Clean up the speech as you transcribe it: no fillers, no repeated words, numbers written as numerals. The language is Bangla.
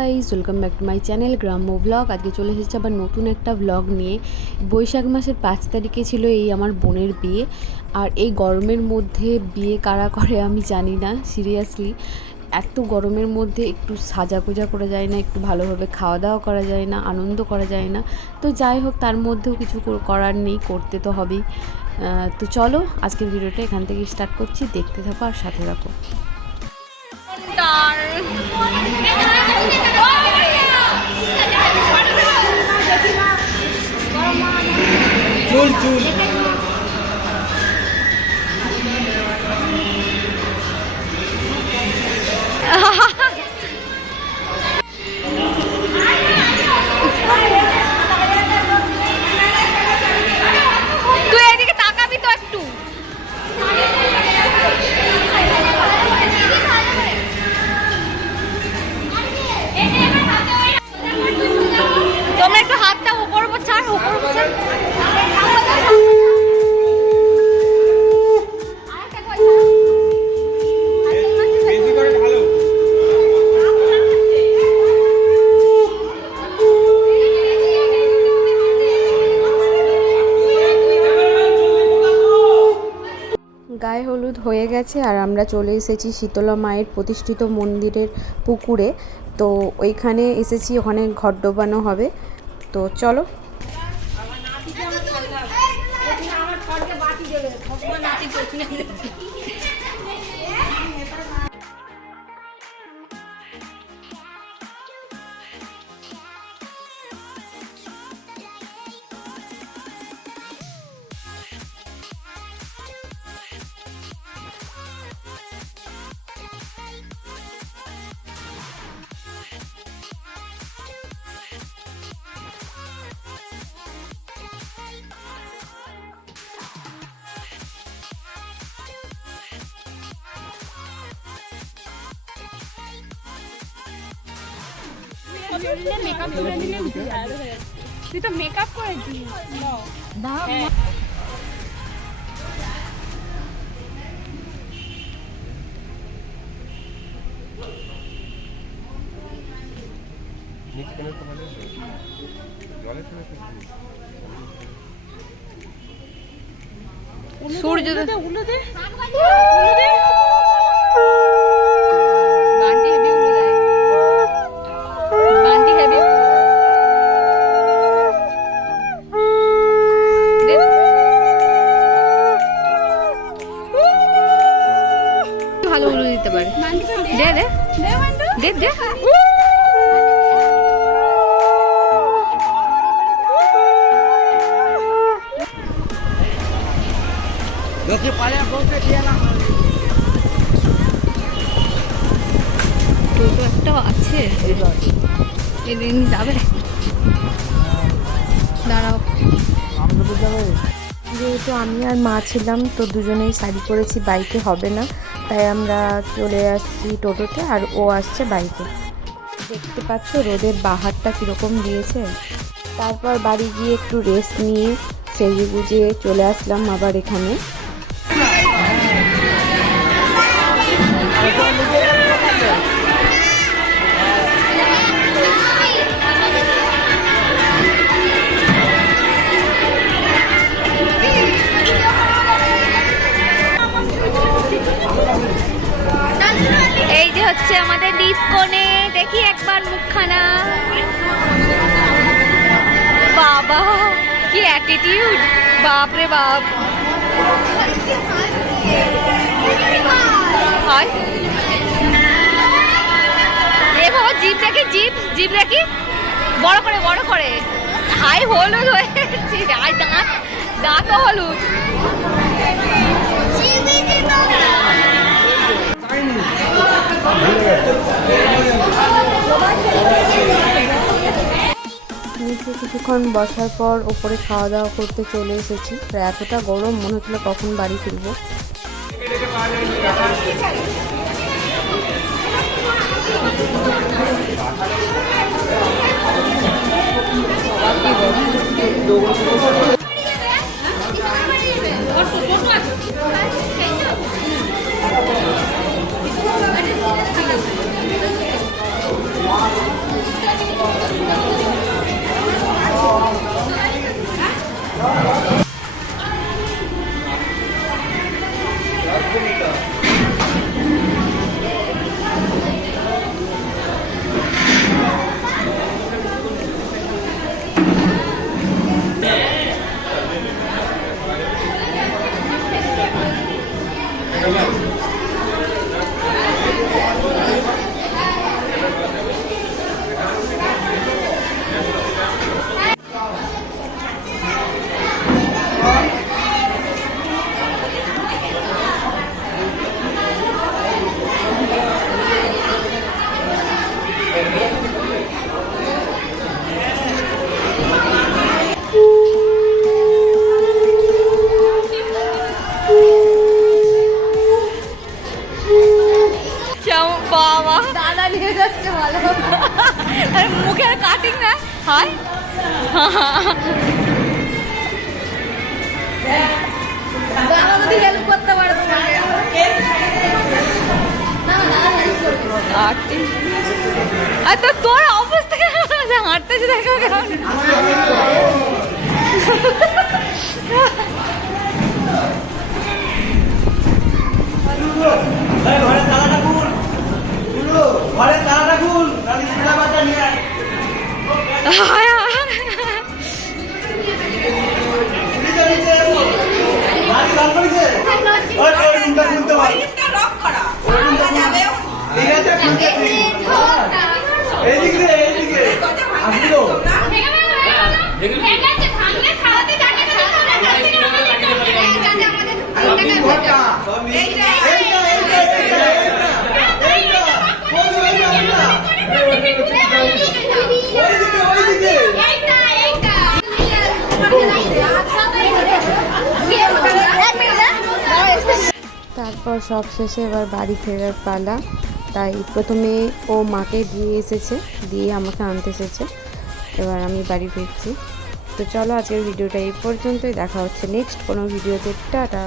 Guys, welcome back to my channel গ্রাম্য ব্লগ। আজকে চলে এসেছে আবার নতুন একটা ব্লগ নিয়ে। বৈশাখ মাসের 5 তারিখে ছিল এই আমার বোনের বিয়ে। আর এই গরমের মধ্যে বিয়ে কারা করে আমি জানি না, সিরিয়াসলি। এত গরমের মধ্যে একটু সাজাগোজা করা যায় না, একটু ভালোভাবে খাওয়া দাওয়া করা যায় না, আনন্দ করা যায় না। তো যাই হোক, তার মধ্যেও কিছু করার নেই, করতে তো হবেই। তো চলো আজকের ভিডিওটা এখান থেকে স্টার্ট করছি, দেখতে থাকো আর সাথে থাকো। চুল চুল তুই এদিকে তাকাবি তো একটু। তোমরা একটু হাতটা উপর উপর ছাড়, উপর উপর ছাড়। বেশি করে ভালো গায়ে হলুদ হয়ে গেছে আর আমরা চলে এসেছি শীতলা মায়ের প্রতিষ্ঠিত মন্দিরের পুকুরে। তো ওইখানে এসেছি, ওখানে ঘট ডোবানো হবে। তো চলো। তুই তো মেকআপ করেছিস। সূর্য ভালো উলু দিতে পারে। দে দে দে দে। লোকে পারে বলতে দিয়ে না টোটো একটাও আছে, এদিন যাবে। দাঁড়াও, যেহেতু আমি আর মা ছিলাম তো দুজনেই শাড়ি পরেছি, বাইকে হবে না, তাই আমরা চলে আসছি টোটোতে আর ও আসছে বাইকে। দেখতে পাচ্ছ রোদের বাহারটা কীরকম দিয়েছে। তারপর বাড়ি গিয়ে একটু রেস্ট নিয়ে সেজে গুজে চলে আসলাম আবার এখানে। এই যে হচ্ছে আমাদের ডিসকোনে, দেখি একবার মুখখানা। বাবা কি অ্যাটিটিউড, বাপ রে বাপ। এ বাবা, জিপ দেখি, জিপ জিপ দেখি, বড় করে বড় করে। হাই হলুদ হয়েছে, আই দাঁত দাঁতও হলুদ। নিচে কিছুক্ষণ বসার পর ওপরে খাওয়া দাওয়া করতে চলে এসেছি। এতটা গরম মনে হচ্ছিল কখন বাড়ি ফিরবো। বাবা দাদা নিয়ে যাচ্ছে ভালো আরে মুখে আর কাটিং না হাই দাদা যদি হেল্প করতে পারে আর তো তোর অবস্থা হাঁটতেছে দেখো কেমন ঘরের তালাটা খুল ঘরের তালাটা খুল গাড়ি ছেড়া বাচ্চা নিয়ে আয় নিচে নিচে এসো গাড়ি দাঁড় করেছে ওই রুমটা খুলতে পারো ঠিক আছে খুলতেছি এইদিকে আসলো তারপর সব শেষে এবার বাড়ি ফেরার পালা। তাই প্রথমে ও মাকে দিয়ে এসেছে, দিয়ে আমাকে আনতে এসেছে, এবার আমি বাড়ি ফিরছি। তো চলো আজকের ভিডিওটা এই পর্যন্তই, দেখা হচ্ছে নেক্সট কোনো ভিডিওতে। টাটা।